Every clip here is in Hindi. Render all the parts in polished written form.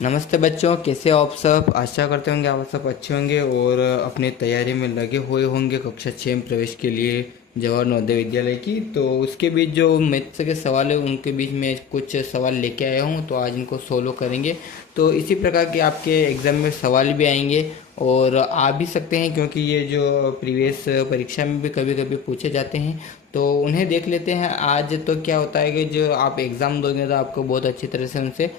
नमस्ते बच्चों, कैसे हो आप सब। आशा करते होंगे आप सब अच्छे होंगे और अपनी तैयारी में लगे हुए होंगे कक्षा 6 में प्रवेश के लिए जवाहर नवोदय विद्यालय की। तो उसके बीच जो मैथ्स के सवाल है उनके बीच में कुछ सवाल लेके आया हूँ, तो आज इनको सोल्व करेंगे। तो इसी प्रकार के आपके एग्ज़ाम में सवाल भी आएंगे और आ भी सकते हैं, क्योंकि ये जो प्रीवियस परीक्षा में भी कभी कभी पूछे जाते हैं, तो उन्हें देख लेते हैं। आज तो क्या होता है कि जो आप एग्ज़ाम दोगे तो आपको बहुत अच्छी तरह से उनसे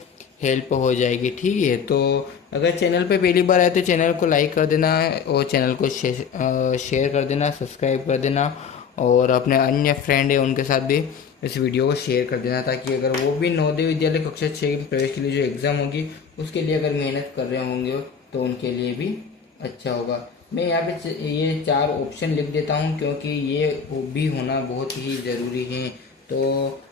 हेल्प हो जाएगी। ठीक है, तो अगर चैनल पे पहली बार आए तो चैनल को लाइक कर देना और चैनल को शेयर कर देना, सब्सक्राइब कर देना और अपने अन्य फ्रेंड है उनके साथ भी इस वीडियो को शेयर कर देना, ताकि अगर वो भी नवोदय विद्यालय कक्षा 6 में प्रवेश के लिए जो एग्ज़ाम होगी उसके लिए अगर मेहनत कर रहे होंगे तो उनके लिए भी अच्छा होगा। मैं यहाँ पे ये 4 ऑप्शन लिख देता हूँ, क्योंकि ये भी होना बहुत ही ज़रूरी है। तो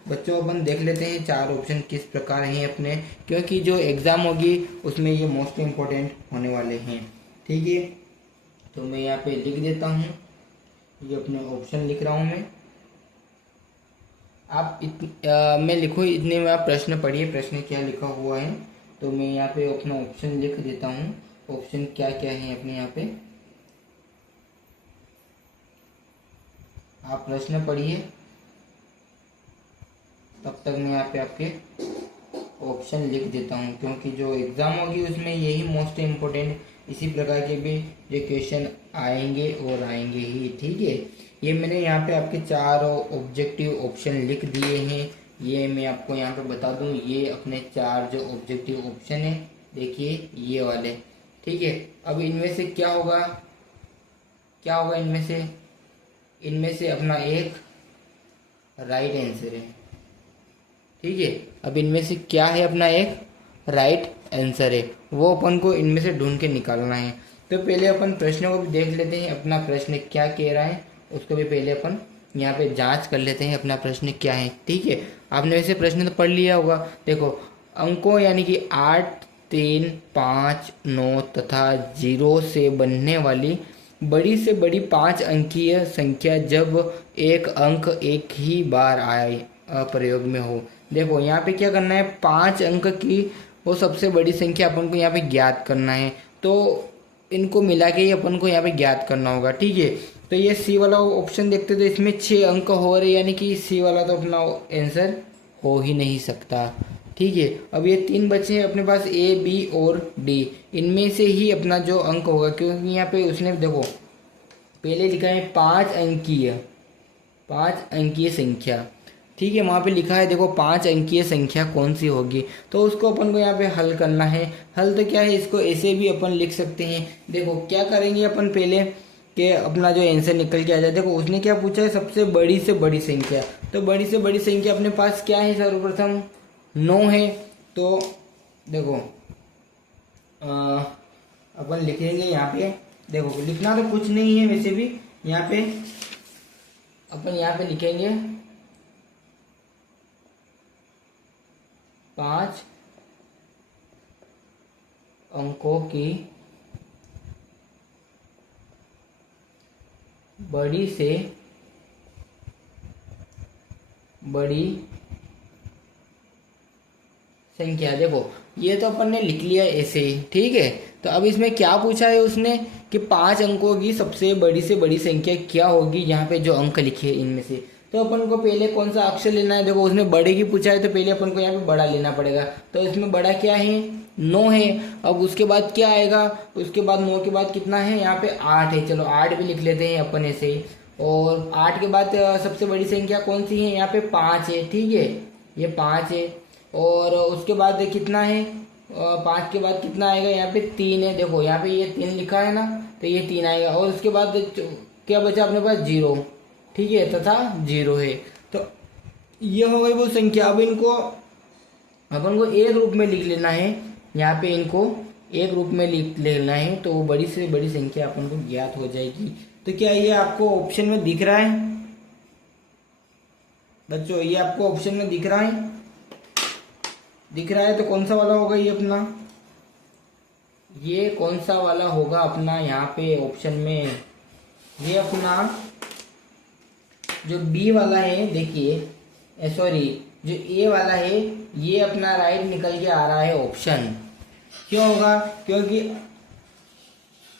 बच्चों अपन देख लेते हैं 4 ऑप्शन किस प्रकार हैं अपने, क्योंकि जो एग्ज़ाम होगी उसमें ये मोस्ट इम्पोर्टेंट होने वाले हैं। ठीक है, तो मैं यहाँ पे लिख देता हूँ, ये अपने ऑप्शन लिख रहा हूँ मैं। आप मैं लिखूँ इतने में आप प्रश्न पढ़िए, प्रश्न क्या लिखा हुआ है। तो मैं यहाँ पे अपना ऑप्शन लिख देता हूँ। ऑप्शन क्या क्या है अपने यहाँ पे, आप प्रश्न पढ़िए, तब तक मैं यहाँ पे आपके ऑप्शन लिख देता हूँ, क्योंकि जो एग्ज़ाम होगी उसमें यही मोस्ट इम्पोर्टेंट इसी प्रकार के भी जो क्वेश्चन आएंगे और आएंगे ही। ठीक है, ये मैंने यहाँ पे आपके 4 ऑब्जेक्टिव ऑप्शन लिख दिए हैं। ये मैं आपको यहाँ पे बता दूँ, ये अपने 4 जो ऑब्जेक्टिव ऑप्शन है, देखिए ये वाले। ठीक है, अब इनमें से क्या होगा, क्या होगा इनमें से अपना एक राइट आंसर है। ठीक है, अब इनमें से क्या है अपना एक राइट आंसर है, वो अपन को इनमें से ढूंढ के निकालना है। तो पहले अपन प्रश्न को भी देख लेते हैं, अपना प्रश्न क्या कह रहा है उसको भी पहले अपन यहाँ पे जांच कर लेते हैं अपना प्रश्न क्या है। ठीक है, आपने वैसे प्रश्न तो पढ़ लिया होगा। देखो, अंकों यानी कि 8, 3, 5, 9 तथा 0 से बनने वाली बड़ी से बड़ी 5 अंकीय संख्या जब एक अंक एक ही बार आए प्रयोग में हो। देखो यहाँ पे क्या करना है, 5 अंक की वो सबसे बड़ी संख्या अपन को यहाँ पे ज्ञात करना है। तो इनको मिला के ही अपन को यहाँ पे ज्ञात करना होगा। ठीक है, तो ये सी वाला ऑप्शन देखते तो इसमें 6 अंक हो रहे, यानी कि सी वाला तो अपना आंसर हो ही नहीं सकता। ठीक है, अब ये 3 बचे हैं अपने पास, ए बी और डी। इनमें से ही अपना जो अंक होगा, क्योंकि यहाँ पे उसने देखो पहले लिखा है 5 अंकीय संख्या। ठीक है, वहाँ पे लिखा है देखो 5 अंकीय संख्या कौन सी होगी, तो उसको अपन को यहाँ पे हल करना है। हल तो क्या है, इसको ऐसे भी अपन लिख सकते हैं। देखो क्या करेंगे अपन पहले कि अपना जो आंसर निकल के आ जाए। देखो उसने क्या पूछा है, सबसे बड़ी से बड़ी संख्या। तो बड़ी से बड़ी संख्या अपने पास क्या है, सर्वप्रथम 9 है। तो देखो अपन लिखेंगे यहाँ पे, देखो लिखना तो कुछ नहीं है वैसे भी, यहाँ पे अपन यहाँ पे लिखेंगे 5 अंकों की बड़ी से बड़ी संख्या। देखो ये तो अपन ने लिख लिया ऐसे ही। ठीक है, तो अब इसमें क्या पूछा है उसने कि 5 अंकों की सबसे बड़ी से बड़ी संख्या क्या होगी, यहाँ पे जो अंक लिखे इनमें से। तो अपन को पहले कौन सा अक्षर लेना है, देखो उसने बड़े की पूछा है तो पहले अपन को यहाँ पे बड़ा लेना पड़ेगा। तो इसमें बड़ा क्या है, 9 है। अब उसके बाद क्या आएगा, उसके बाद 9 के बाद कितना है, यहाँ पे 8 है। चलो 8 भी लिख लेते हैं अपन ऐसे ही। और 8 के बाद सबसे बड़ी संख्या कौन सी है, यहाँ पे 5 है। ठीक है, ये 5 है। और उसके बाद कितना है, 5 के बाद कितना आएगा, यहाँ पे 3 है। देखो यहाँ पे ये 3 लिखा है ना, तो ये 3 आएगा। और उसके बाद क्या बचा अपने पास, 0। ठीक है, तथा 0 है। तो ये हो गई वो संख्या। अब इनको अपन को एक रूप में लिख लेना है, यहाँ पे इनको एक रूप में लिख लेना है, तो वो बड़ी से बड़ी संख्या अपन को ज्ञात हो जाएगी। तो क्या ये आपको ऑप्शन में दिख रहा है बच्चों, ये आपको ऑप्शन में दिख रहा है, दिख रहा है तो कौन सा वाला होगा ये अपना, ये कौन सा वाला होगा अपना यहाँ पे ऑप्शन में, ये अपना जो बी वाला है। देखिए सॉरी, जो ए वाला है ये अपना राइट निकल के आ रहा है ऑप्शन। क्यों होगा? क्योंकि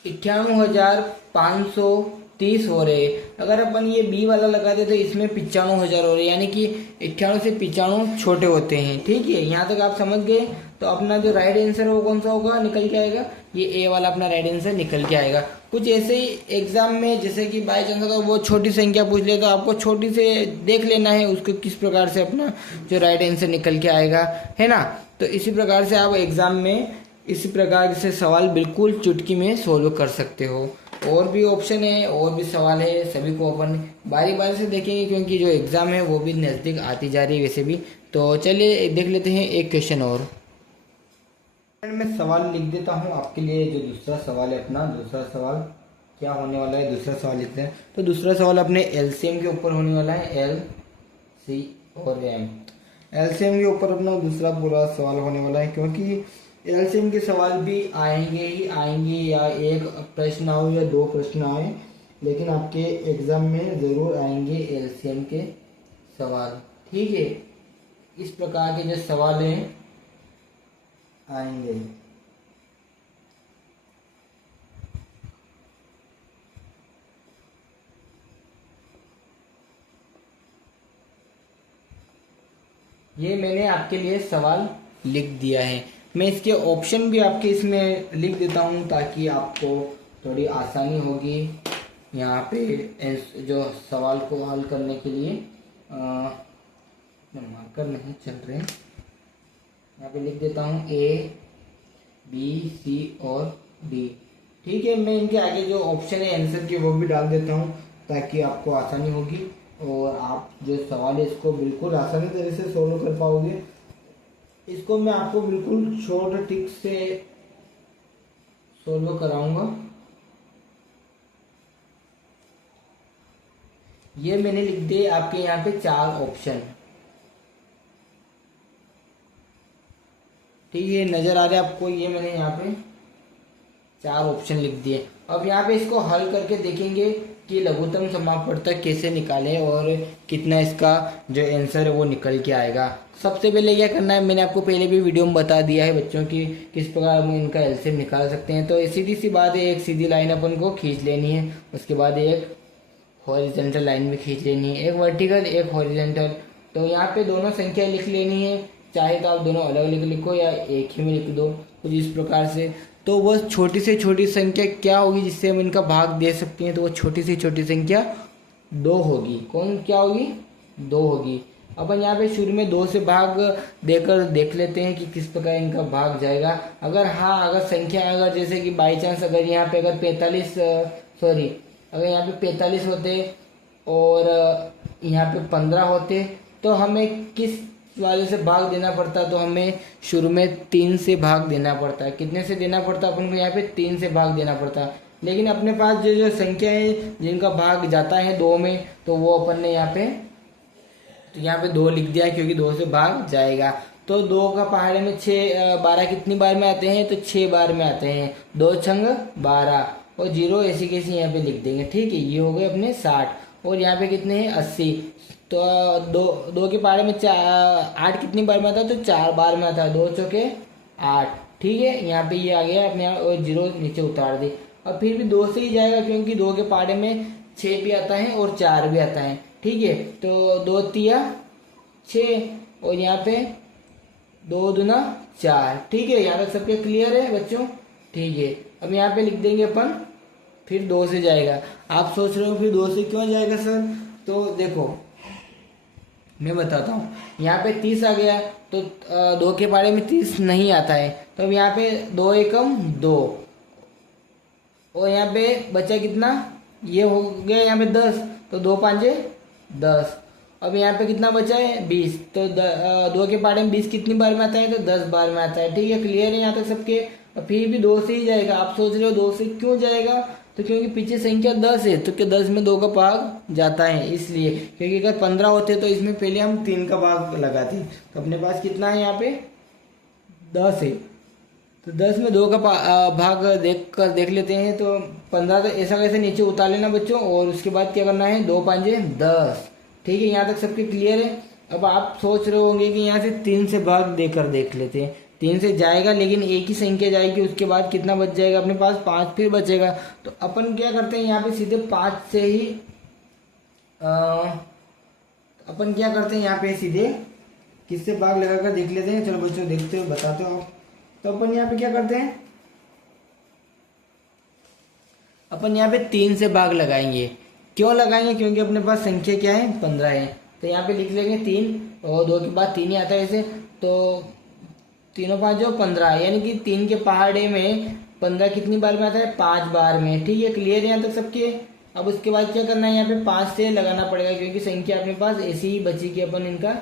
98,530 हो रहे। अगर अपन ये बी वाला लगाते तो इसमें 95,000 हो रहे, यानी कि 98 से 95 छोटे होते हैं। ठीक है, यहाँ तक आप समझ गए। तो अपना जो राइट आंसर है वो कौन सा होगा, निकल के आएगा, ये ए वाला अपना राइट आंसर निकल के आएगा। कुछ ऐसे ही एग्जाम में जैसे कि बाई चांस अगर वो छोटी संख्या पूछ ले तो आपको छोटी से देख लेना है उसको किस प्रकार से अपना जो राइट आंसर निकल के आएगा, है ना। तो इसी प्रकार से आप एग्जाम में इसी प्रकार से सवाल बिल्कुल चुटकी में सोल्व कर सकते हो। और भी ऑप्शन है, और भी सवाल है, सभी को अपन बारी बारी से देखेंगे क्योंकि जो एग्ज़ाम है वो भी नज़दीक आती जा रही है वैसे भी। तो चलिए देख लेते हैं एक क्वेश्चन और। मैं सवाल लिख देता हूँ आपके लिए। जो दूसरा सवाल है अपना, दूसरा सवाल क्या होने वाला है, दूसरा सवाल लिखते हैं। तो दूसरा सवाल अपने एलसीएम के ऊपर होने वाला है, एल सी और एम। एलसीएम के ऊपर अपना दूसरा पूरा सवाल होने वाला है, क्योंकि एलसीएम के सवाल भी आएंगे ही आएंगे, या एक प्रश्न आओ या दो प्रश्न आए, लेकिन आपके एग्जाम में ज़रूर आएंगे एलसीएम के सवाल। ठीक है, इस प्रकार के जो सवाल हैं आएंगे। ये मैंने आपके लिए सवाल लिख दिया है। मैं इसके ऑप्शन भी आपके इसमें लिख देता हूँ ताकि आपको थोड़ी आसानी होगी यहाँ पे जो सवाल को हल करने के लिए। मार्कर नहीं चल रहे, यहाँ पे लिख देता हूँ ए बी सी और डी। ठीक है, मैं इनके आगे जो ऑप्शन है आंसर के वो भी डाल देता हूँ ताकि आपको आसानी होगी और आप जो सवाल है इसको बिल्कुल आसानी तरह से सोल्व कर पाओगे। इसको मैं आपको बिल्कुल शॉर्ट टिक से सोल्व कराऊंगा। ये मैंने लिख दिए आपके यहाँ पे 4 ऑप्शन। ठीक है, नजर आ रहा है आपको, ये मैंने यहाँ पे 4 ऑप्शन लिख दिए। अब यहाँ पे इसको हल करके देखेंगे कि लघुत्तम समापवर्तक कैसे निकालें और कितना इसका जो आंसर है वो निकल के आएगा। सबसे पहले क्या करना है, मैंने आपको पहले भी वीडियो में बता दिया है बच्चों की किस प्रकार हम इनका एलसीएम निकाल सकते हैं। तो सीधी सी बात है, एक सीधी लाइन अपन को खींच लेनी है, उसके बाद एक हॉरिजॉन्टल लाइन भी खींच लेनी है, एक वर्टिकल एक हॉरिजॉन्टल। तो यहाँ पे दोनों संख्या लिख लेनी है, चाहे तो आप दोनों अलग अलग लिखो या एक ही में लिख दो कुछ इस प्रकार से। तो वह छोटी से छोटी संख्या क्या होगी जिससे हम इनका भाग दे सकते हैं, तो वो छोटी से छोटी संख्या 2 होगी। कौन क्या होगी? 2 होगी। अपन यहाँ पे शुरू में 2 से भाग देकर देख लेते हैं कि किस प्रकार इनका भाग जाएगा। अगर अगर संख्या अगर जैसे कि बाई चांस अगर यहाँ पे अगर 45 अगर यहाँ पे 45 होते और यहाँ पे 15 होते तो हमें किस वाले से भाग देना पड़ता? तो हमें शुरू में 3 से भाग देना पड़ता है। कितने से देना पड़ता? अपन को यहाँ पे 3 से भाग देना पड़ता है। लेकिन अपने पास जो संख्या है जिनका भाग जाता है 2 में, तो वो अपन ने यहाँ पे 2 लिख दिया क्योंकि 2 से भाग जाएगा। तो 2 का पहाड़े में 12 कितनी बार में आते हैं? तो 6 बार में आते हैं। 2 छंग 12 और 0 ऐसी कैसी यहाँ पे लिख देंगे। ठीक है, ये हो गए अपने 60 और यहाँ पे कितने हैं? 80। तो 2 के पहाड़े में 8 कितनी बार में आता है? तो 4 बार में आता है। 2 चौके 8। ठीक है, यहाँ पे ये आ गया अपने और 0 नीचे उतार दी। और फिर भी 2 से ही जाएगा क्योंकि 2 के पहाड़े में 6 भी आता है और 4 भी आता है। ठीक है, तो 2 तिया 6 और यहाँ पे 2 दूना 4। ठीक है, यहाँ तक सबके क्लियर है बच्चों? ठीक है, अब यहाँ पे लिख देंगे अपन, फिर 2 से जाएगा। आप सोच रहे हो फिर 2 से क्यों जाएगा सर? तो देखो मैं बताता हूँ। यहाँ पे 30 आ गया तो 2 के पहाड़े में 30 नहीं आता है, तो अब यहाँ पे 2 एकम 2 और यहाँ पे बचा कितना? ये हो गया यहाँ पे 10, तो 2 पांचे 10। अब यहाँ पे कितना बचा है? 20। तो 2 के पहाड़े में 20 कितनी बार में आता है? तो 10 बार में आता है। ठीक है, क्लियर है यहाँ तक सबके? फिर भी 2 से ही जाएगा। आप सोच रहे हो 2 से क्यों जाएगा? तो क्योंकि पीछे संख्या 10 है, तो क्या 10 में 2 का भाग जाता है इसलिए। क्योंकि अगर 15 होते तो इसमें पहले हम 3 का भाग लगाते। तो अपने पास कितना है यहाँ पे? 10 है, तो 10 में 2 का भाग देख लेते हैं। तो 15 तो ऐसा कैसे नीचे उतार लेना बच्चों, और उसके बाद क्या करना है? 2 पांचे 10। ठीक है, यहाँ तक सबके क्लियर है? अब आप सोच रहे होंगे कि यहाँ से 3 से भाग देकर देख लेते हैं। 3 से जाएगा लेकिन एक ही संख्या जाएगी, उसके बाद कितना बच जाएगा अपने पास 5 फिर बचेगा। तो अपन क्या करते हैं यहाँ पे सीधे 5 से ही अपन क्या करते हैं यहाँ पे सीधे किससे भाग लगाकर देख लेते हैं। चलो बच्चों देखते हो बताते हो आप। तो अपन यहाँ पे क्या करते हैं, अपन यहाँ पे 3 से भाग लगाएंगे। क्यों लगाएंगे, क्योंकि अपने पास संख्या क्या है 15 है। तो यहाँ पे लिख लेंगे 3 और 2 के बाद 3 ही आता है वैसे, तो 3 और 5 जो 15, यानी कि 3 के पहाड़े में 15 कितनी बार में आता है 5 बार में। ठीक है, क्लियर है यहाँ तक सबके। अब उसके बाद क्या करना है, यहाँ पे 5 से लगाना पड़ेगा क्योंकि संख्या अपने पास ऐसी ही बची कि अपन इनका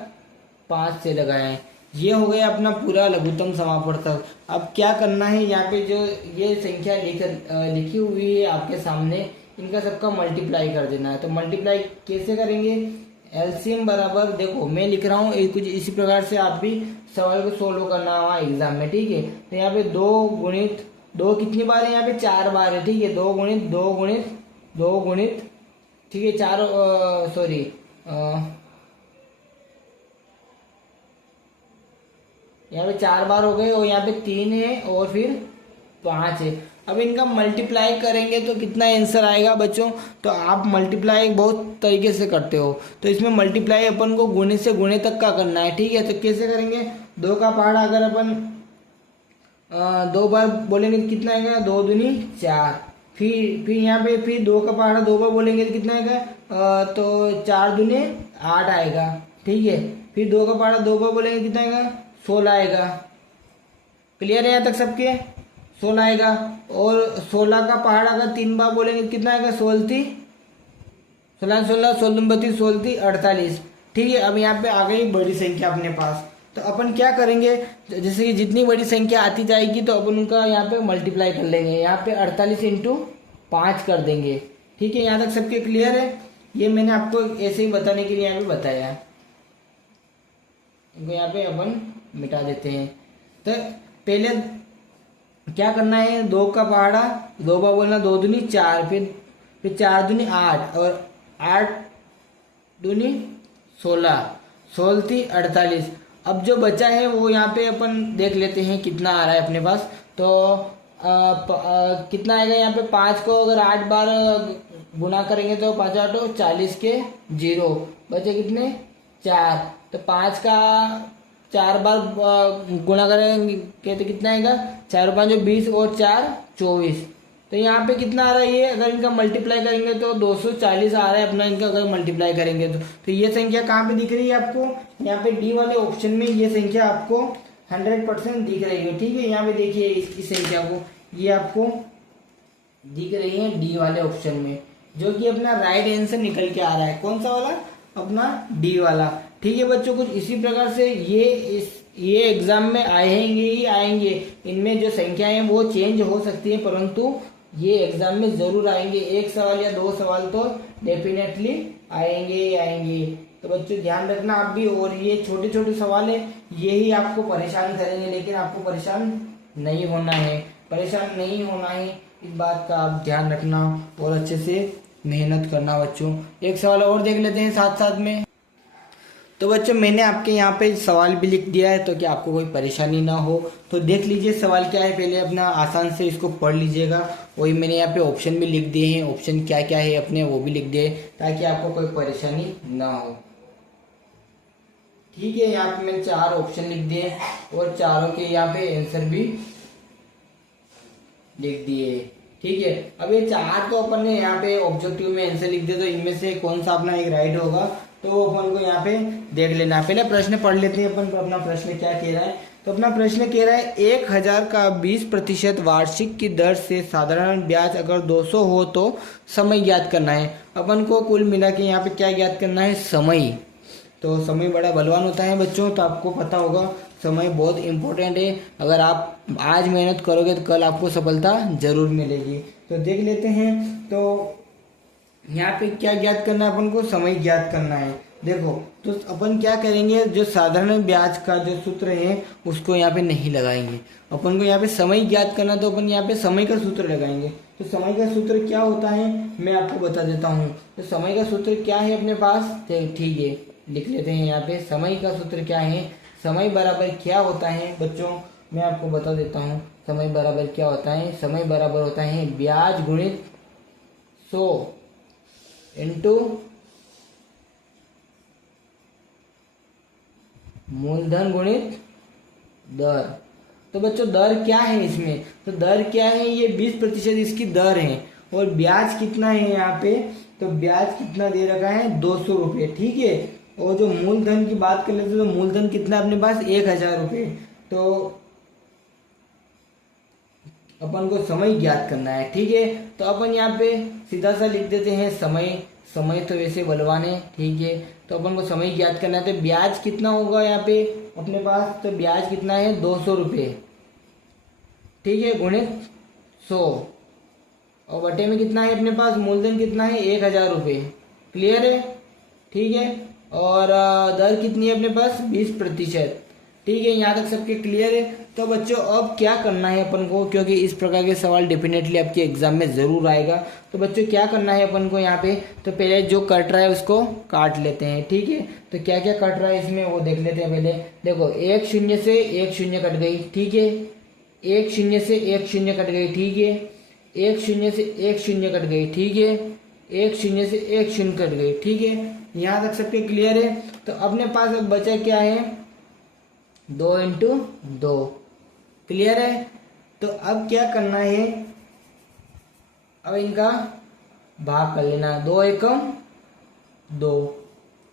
5 से लगाए। ये हो गया अपना पूरा लघुत्तम समापवर्तक। अब क्या करना है, यहाँ पे जो ये संख्या लिखी हुई है आपके सामने, इनका सबका मल्टीप्लाई कर देना है। तो मल्टीप्लाई कैसे करेंगे, एलसीएम बराबर, देखो मैं लिख रहा हूँ कुछ इसी प्रकार से आप भी सवाल को सोल्व करना हुआ एग्जाम में। ठीक है, तो यहाँ पे 2 गुणित 2 कितनी बार है, यहाँ पे 4 बार है। ठीक है, 2 गुणित 2 गुणित 2 गुणित, ठीक है 4 सॉरी यहाँ पे 4 बार हो गए और यहाँ पे 3 है और फिर 5 है। अब इनका मल्टीप्लाई करेंगे तो कितना आंसर आएगा बच्चों। तो आप मल्टीप्लाई बहुत तरीके से करते हो, तो इसमें मल्टीप्लाई अपन को गुणे से गुणे तक का करना है। ठीक है, तो कैसे करेंगे, 2 का पहाड़ा अगर अपन 2 बार बोलेंगे तो कितना आएगा, 2 दूनी 4। फिर यहाँ पे फिर 2 का पहाड़ा 2 बार बोलेंगे तो कितना आएगा, तो 4 दूनी 8 आएगा। ठीक है, फिर 2 का पहाड़ा 2 बार बोलेंगे कितना आएगा, 16 आएगा। क्लियर है यहाँ तक सबके, 16 आएगा। और 16 का पहाड़ अगर 3 बार बोलेंगे तो कितना आएगा, 16 16 16 16 32 16 48। ठीक है, अब यहाँ पे आ गई बड़ी संख्या अपने पास। तो अपन क्या करेंगे, जैसे कि जितनी बड़ी संख्या आती जाएगी तो अपन उनका यहाँ पे मल्टीप्लाई कर लेंगे। यहाँ पे 48 × 5 कर देंगे। ठीक है, यहाँ तक सबके क्लियर है। ये मैंने आपको ऐसे ही बताने के लिए यहाँ पे बताया है। इनको यहाँ पे अपन मिटा देते हैं। तो पहले क्या करना है, 2 का पहाड़ा 2 बार बोलना, 2 दूनी 4, फिर 4 दूनी 8 और 8 दूनी 16 16 48। अब जो बचा है वो यहाँ पे अपन देख लेते हैं कितना आ रहा है अपने पास। तो कितना आएगा यहाँ पे, 5 को अगर 8 बार गुना करेंगे तो 5 8 40 के 0 बचे कितने 4। तो 5 का 4 बार गुणा करेंगे तो कितना आएगा, 4 5 20 और 4 24। तो यहाँ पे कितना आ रहा है, ये अगर इनका मल्टीप्लाई करेंगे तो 240 आ रहा है अपना इनका, अगर मल्टीप्लाई करेंगे तो ये संख्या कहाँ पे दिख रही है आपको, यहाँ पे डी वाले ऑप्शन में ये संख्या आपको 100% दिख रही है। ठीक है, यहाँ पे देखिए इसकी संख्या को, ये आपको दिख रही है डी वाले ऑप्शन में, जो कि अपना राइट आंसर निकल के आ रहा है। कौन सा वाला, अपना डी वाला। ठीक है बच्चों, कुछ इसी प्रकार से ये एग्जाम में आएंगे ही आएंगे। इनमें जो संख्याएं हैं वो चेंज हो सकती है, परंतु ये एग्जाम में जरूर आएंगे। 1 सवाल या 2 सवाल तो डेफिनेटली आएंगे ही आएंगे। तो बच्चों ध्यान रखना आप भी। और ये छोटे छोटे सवाल है, ये ही आपको परेशान करेंगे, लेकिन आपको परेशान नहीं होना है, परेशान नहीं होना है, इस बात का आप ध्यान रखना और अच्छे से मेहनत करना बच्चों। एक सवाल और देख लेते हैं साथ साथ में। तो बच्चों मैंने आपके यहाँ पे सवाल भी लिख दिया है, तो कि आपको कोई परेशानी ना हो। तो देख लीजिए सवाल क्या है, पहले अपना आसान से इसको पढ़ लीजिएगा। वही मैंने यहाँ पे ऑप्शन भी लिख दिए हैं, ऑप्शन क्या क्या है अपने वो भी लिख दिए, ताकि आपको कोई परेशानी ना हो। ठीक है, यहाँ पे मैंने 4 ऑप्शन लिख दिए और चारों के यहाँ पे आंसर भी लिख दिए। ठीक है, अब ये 4 तो अपन ने यहाँ पे ऑब्जेक्टिव में आंसर लिख दिया, तो इनमें से कौन सा अपना एक राइट होगा तो अपन को यहाँ पे देख लेना। पहले प्रश्न पढ़ लेते हैं अपन को, अपना प्रश्न क्या कह रहा है। तो अपना प्रश्न कह रहा है 1000 का 20% वार्षिक की दर से साधारण ब्याज अगर 200 हो तो समय ज्ञात करना है। अपन को कुल मिला के यहाँ पे क्या ज्ञात करना है, समय। तो समय बड़ा बलवान होता है बच्चों, तो आपको पता होगा समय बहुत इंपॉर्टेंट है। अगर आप आज मेहनत करोगे तो कल आपको सफलता जरूर मिलेगी। तो देख लेते हैं, तो यहाँ पे क्या ज्ञात करना है अपन को, समय ज्ञात करना है। देखो तो अपन क्या करेंगे, जो साधारण ब्याज का जो सूत्र है उसको यहाँ पे नहीं लगाएंगे, अपन को यहाँ पे समय ज्ञात करना, तो अपन यहाँ पे समय का सूत्र लगाएंगे। तो समय का सूत्र क्या होता है मैं आपको बता देता हूँ। तो समय का सूत्र क्या है अपने पास, ठीक है लिख लेते हैं यहाँ पे। समय का सूत्र क्या है, समय बराबर क्या होता है बच्चों, मैं आपको बता देता हूँ समय बराबर क्या होता है। समय बराबर होता है ब्याज गुणित 100 इंटू मूलधन गुणित दर। तो बच्चों दर क्या है इसमें, तो दर क्या है, ये 20% इसकी दर है। और ब्याज कितना है यहाँ पे, तो ब्याज कितना दे रखा है 200 रुपये, ठीक है। और जो मूलधन की बात कर लेते तो मूलधन कितना अपने पास 1000 रुपये। तो अपन को समय ज्ञात करना है, ठीक है। तो अपन यहाँ पे सीधा सा लिख देते हैं समय। समय तो वैसे बलवान है, ठीक है। तो अपन को समय ज्ञात करना है, तो ब्याज कितना होगा यहाँ पे अपने पास, तो ब्याज कितना है 200 रुपये, ठीक है, गुणित 100। और बटे में कितना है अपने पास, मूलधन कितना है 1000 रुपये, क्लियर है, ठीक है। और दर कितनी है अपने पास 20%, ठीक है। यहाँ तक सबके क्लियर है। तो बच्चों अब क्या करना है अपन को, क्योंकि इस प्रकार के सवाल डेफिनेटली आपके एग्जाम में जरूर आएगा। तो बच्चों क्या करना है अपन को यहाँ पे, तो पहले जो कट रहा है उसको काट लेते हैं, ठीक है। तो क्या क्या कट रहा है इसमें वो देख लेते हैं पहले। देखो 1 0 से 1 0 कट गई, ठीक है। 1 0 से 1 0 कट गई, ठीक है। 1 0 से 1 0 कट गई, ठीक है। 1 0 से 1 0 कट गई, ठीक है। यहाँ तक सबके क्लियर है। तो अपने पास अब बचा क्या है 2 इंटू 2, क्लियर है। तो अब क्या करना है, अब इनका भाग कर लेना, 2 एकम 2,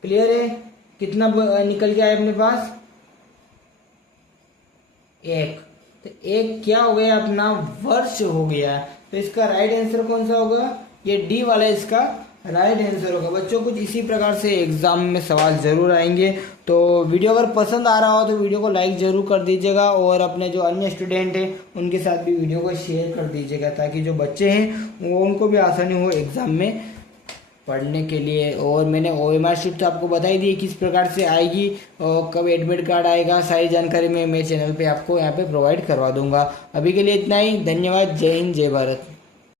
क्लियर है। कितना निकल गया है अपने पास 1। तो 1 क्या हो गया अपना वर्ष हो गया। तो इसका राइट आंसर कौन सा होगा, ये डी वाला इसका राइट आंसर होगा। बच्चों कुछ इसी प्रकार से एग्जाम में सवाल जरूर आएंगे। तो वीडियो अगर पसंद आ रहा हो तो वीडियो को लाइक जरूर कर दीजिएगा, और अपने जो अन्य स्टूडेंट हैं उनके साथ भी वीडियो को शेयर कर दीजिएगा, ताकि जो बच्चे हैं वो उनको भी आसानी हो एग्जाम में पढ़ने के लिए। और मैंने OMR शीट तो आपको बता ही दी किस प्रकार से आएगी और कब एडमिट कार्ड आएगा, सारी जानकारी मैं मेरे चैनल पे आपको यहाँ पे प्रोवाइड करवा दूंगा। अभी के लिए इतना ही, धन्यवाद, जय हिंद, जय भारत।